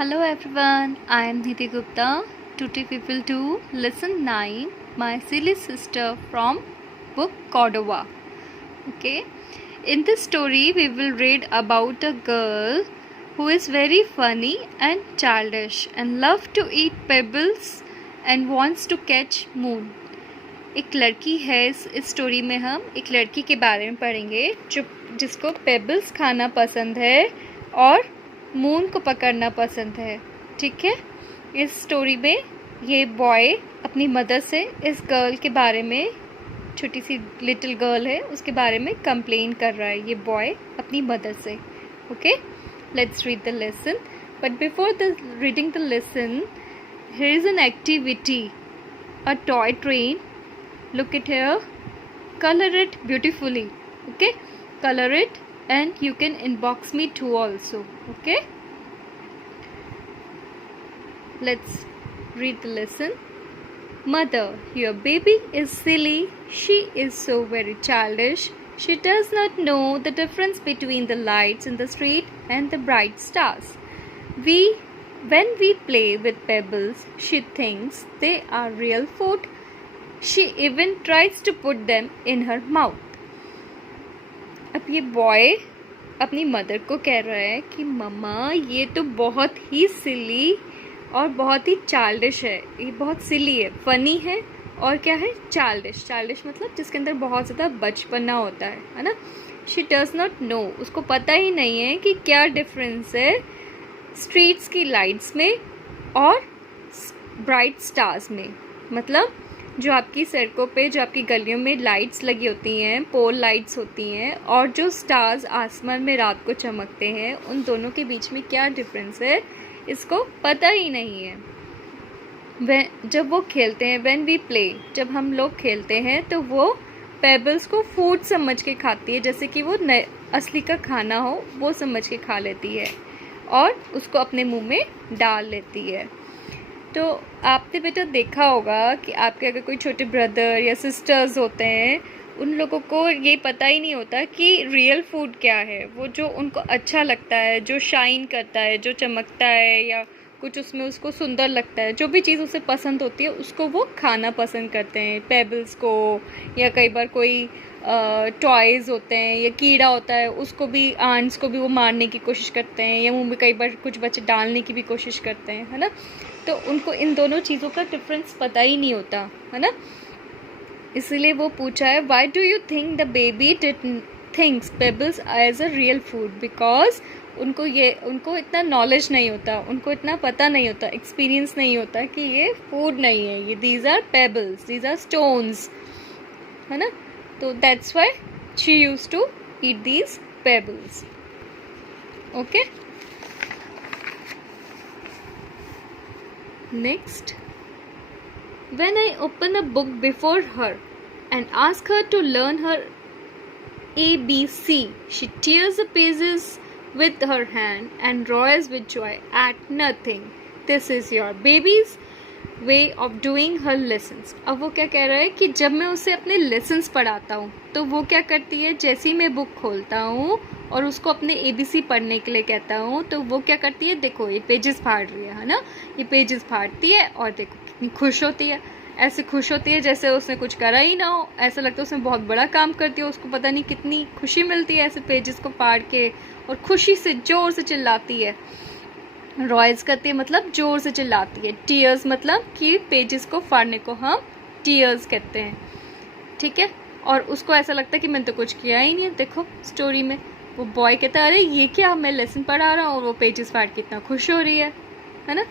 Hello everyone, I am Nidhi Gupta. Today we will do lesson 9, My Silly Sister from book Cordova. Okay, in this story we will read about a girl who is very funny and childish and loves to eat pebbles and wants to catch moon. एक लड़की है इस story में हम एक लड़की के बारे में पढ़ेंगे जिसको पेबल्स खाना पसंद है और मून को पकड़ना पसंद है। ठीक है, इस स्टोरी में ये बॉय अपनी मदर से इस गर्ल के बारे में, छोटी सी लिटिल गर्ल है उसके बारे में कंप्लेन कर रहा है ये बॉय अपनी मदर से। Okay, let's read the lesson. But before the reading the lesson, here is an activity, a toy train. Look it here, color it beautifully. Okay, color it and you can inbox me too also. Okay, let's read the lesson. Mother, your baby is silly. She is so very childish. She does not know the difference between the lights in the street and the bright stars. When we play with pebbles, she thinks they are real food. She even tries to put them in her mouth. अब ये boy अपनी mother को कह रहा है कि मम्मा ये तो बहुत ही सिली और बहुत ही चाइल्डिश है, ये बहुत सिली है, फनी है और क्या है, चाइल्डिश. चाइल्डिश मतलब जिसके अंदर बहुत ज़्यादा बचपना होता है ना. शी डज नॉट नो, उसको पता ही नहीं है कि क्या डिफरेंस है स्ट्रीट्स की लाइट्स में और ब्राइट स्टार्स में. मतलब जो आपकी सड़कों पे, जो आपकी गलियों में लाइट्स लगी होती हैं, पोल लाइट्स होती हैं, और जो स्टार्स आसमान में रात को चमकते हैं, उन दोनों के बीच में क्या डिफरेंस है इसको पता ही नहीं है. जब वो खेलते हैं, व्हेन वी प्ले, जब हम लोग खेलते हैं तो वो पेबल्स को फूड समझ के खाती है, जैसे कि वो असली का खाना हो वो समझ के खा लेती है और उसको अपने मुंह में डाल लेती है. तो आपने बेटा देखा होगा कि आपके अगर कोई छोटे ब्रदर या सिस्टर्स होते हैं, उन लोगों को ये पता ही नहीं होता कि रियल फूड क्या है. वो जो उनको अच्छा लगता है, जो शाइन करता है, जो चमकता है या कुछ उसमें उसको सुंदर लगता है, जो भी चीज़ उसे पसंद होती है उसको वो खाना पसंद करते हैं. पेबल्स को, या कई बार कोई टॉयज़ होते हैं या कीड़ा होता है उसको भी, आंट्स को भी वो मारने की कोशिश करते हैं, या मुंह में कई बार कुछ बच्चे डालने की भी कोशिश करते हैं, है ना. तो उनको इन दोनों चीज़ों का डिफरेंस पता ही नहीं होता, है ना. इसलिए वो पूछा है, why do you think the baby thinks pebbles as a real food. Because उनको इतना नॉलेज नहीं होता, उनको इतना पता नहीं होता, एक्सपीरियंस नहीं होता कि ये फूड नहीं है, ये these are pebbles, these are stones, है ना. तो that's why she use to eat these pebbles. Okay, next, when I open a book before her and ask her to learn her ABC, she tears the pages with her hand and roars with joy at nothing. This is your baby's way of doing her lessons. अब वो क्या कह रहा है कि जब मैं उसे अपने लेसन्स पढ़ाता हूँ तो वो क्या करती है, जैसे ही मैं बुक खोलता हूँ और उसको अपने ABC पढ़ने के लिए कहता हूँ तो वो क्या करती है, देखो ये पेजेस फाड़ रही है ना, ये पेजेस फाड़ती है और देखो कितनी खुश होती है. ऐसे खुश होती है जैसे उसने कुछ करा ही ना हो, ऐसा लगता है उसने बहुत बड़ा काम करती है, उसको पता नहीं कितनी खुशी मिलती है ऐसे पेजेस को फाड़ के, और खुशी से ज़ोर से चिल्लाती है. रॉयल्स करती है मतलब ज़ोर से चिल्लाती है. टीयर्स मतलब कि पेजेस को फाड़ने को हम टीयर्स कहते हैं. ठीक है, और उसको ऐसा लगता है कि मैंने तो कुछ किया ही नहीं है. देखो स्टोरी में वो बॉय कहता है, अरे ये क्या, मैं लेसन पढ़ा रहा हूँ और वो पेजेस फाड़ के इतना खुश हो रही है ना.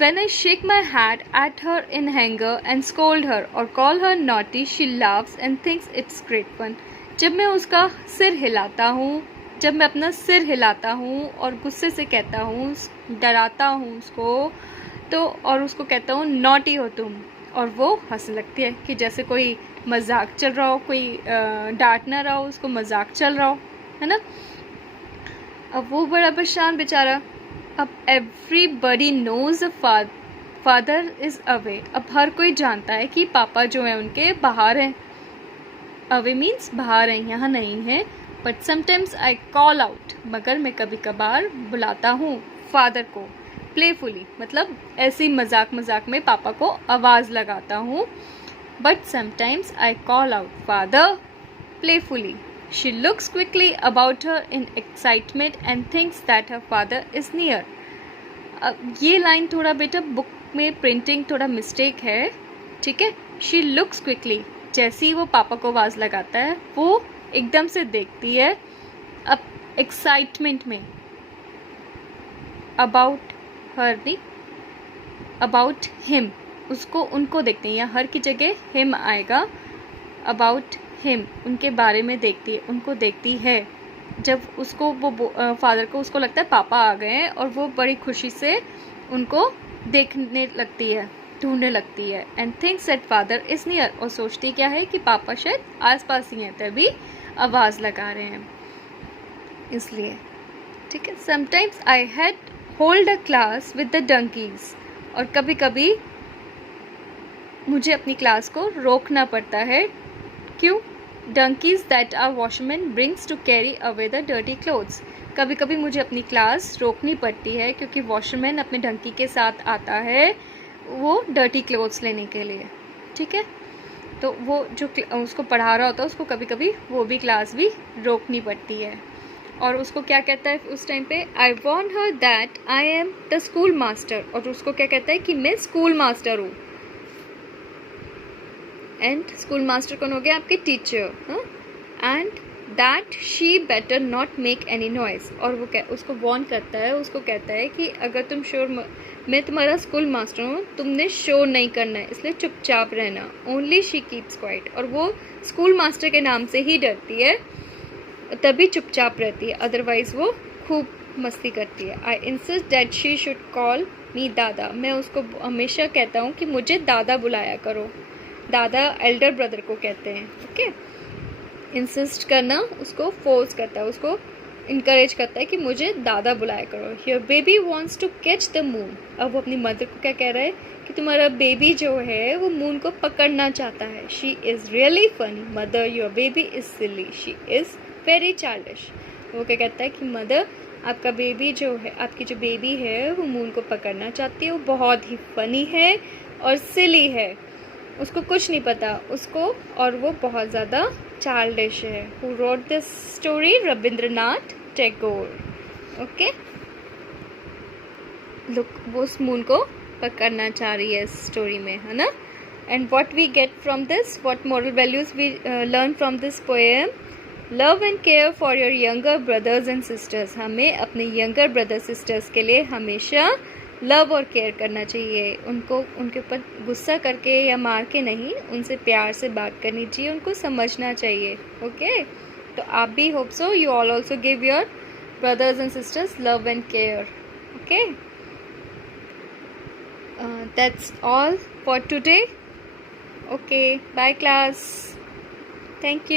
When I shake my hat at her in anger and scold her or call her naughty, she laughs and thinks it's great fun. जब मैं उसका सिर हिलाता हूँ, जब मैं अपना सिर हिलाता हूँ और गुस्से से कहता हूँ, डराता हूँ उसको, तो और उसको कहता हूँ नॉटी हो तुम, और वो हंसने लगती है कि जैसे कोई मजाक चल रहा हो, कोई डांट ना रहा हो, उसको मजाक चल रहा हो, है ना. अब वो बड़ा परेशान बेचारा. अब everybody knows the father is away. अब हर कोई जानता है कि पापा जो हैं उनके बाहर हैं. अवे मीन्स बाहर हैं, यहाँ नहीं है. But sometimes I call out, मगर मैं कभी कभार बुलाता हूँ फादर को. प्लेफुली, मतलब ऐसे ही मजाक मजाक में पापा को आवाज़ लगाता हूँ. But sometimes I call out father playfully. She looks quickly about her in excitement and thinks that her father is near. अब ये लाइन थोड़ा बेटा बुक में प्रिंटिंग थोड़ा मिस्टेक है, ठीक है. शी लुक्स क्विकली, जैसे ही वो पापा को आवाज़ लगाता है वो एकदम से देखती है. अब एक्साइटमेंट में अबाउट हर नहीं, अबाउट हिम, उसको उनको देखते हैं, या हर की जगह हिम आएगा. अबाउट हिम, उनके बारे में देखती है, उनको देखती है. जब उसको वो फादर को उसको लगता है पापा आ गए हैं, और वो बड़ी खुशी से उनको देखने लगती है, ढूंढने लगती है. And thinks that father is near, और सोचती क्या है कि पापा शायद आसपास ही हैं, तभी आवाज़ लगा रहे हैं, इसलिए. ठीक है. Sometimes I had hold a class with the donkeys, और कभी कभी मुझे अपनी क्लास को रोकना पड़ता है. क्यों? Donkeys that are washman brings to carry away the dirty clothes. कभी कभी मुझे अपनी क्लास रोकनी पड़ती है क्योंकि वॉशमैन अपने डंकी के साथ आता है वो डर्टी क्लोथ्स लेने के लिए. ठीक है. तो वो जो उसको पढ़ा रहा होता है उसको कभी कभी वो भी क्लास भी रोकनी पड़ती है. और उसको क्या कहता है उस टाइम पे? I warn her that I am the school master. और उसको क्या कहता है कि मैं स्कूल मास्टर हूँ. एंड स्कूल मास्टर कौन हो गया? आपके teacher. And that she better not make any noise. और वो उसको वॉर्न करता है, उसको कहता है कि अगर तुम शोर, मैं तुम्हारा स्कूल मास्टर हूँ, तुमने शोर नहीं करना है, इसलिए चुपचाप रहना. Only she keeps quite. और वो स्कूल मास्टर के नाम से ही डरती है, तभी चुपचाप रहती है, अदरवाइज वो खूब मस्ती करती है. I insist that she should call मी दादा. मैं उसको हमेशा कहता हूँ कि मुझे दादा बुलाया करो. दादा एल्डर ब्रदर को कहते हैं. ओके. इंसिस्ट करना, उसको फोर्स करता है, उसको इनकरेज करता है कि मुझे दादा बुलाया करो. Your baby wants to catch the moon. अब वो अपनी मदर को क्या कह रहा है कि तुम्हारा बेबी जो है वो मून को पकड़ना चाहता है. She is really funny mother, your baby is silly, she is very childish. वो क्या कहता है कि मदर, आपका बेबी जो है, आपकी जो बेबी है वो मून को पकड़ना चाहती है, वो बहुत ही फनी है और सिली है, उसको कुछ नहीं पता उसको, और वो बहुत ज़्यादा चाइल्डिश है. Who wrote this story? Rabindranath Tagore. Okay. Look, वो उस मून को पकड़ना चाह रही है इस स्टोरी में, है ना. And what we get from this, what moral values we learn from this poem? Love and care for your younger brothers and sisters. हमें अपने यंगर ब्रदर सिस्टर्स के लिए हमेशा लव और केयर करना चाहिए. उनको उनके ऊपर गुस्सा करके या मार के नहीं, उनसे प्यार से बात करनी चाहिए, उनको समझना चाहिए. ओके. तो आप भी, hope so you all also give your brothers and sisters love and care. Okay. That's all for today. Okay. Bye class. Thank you.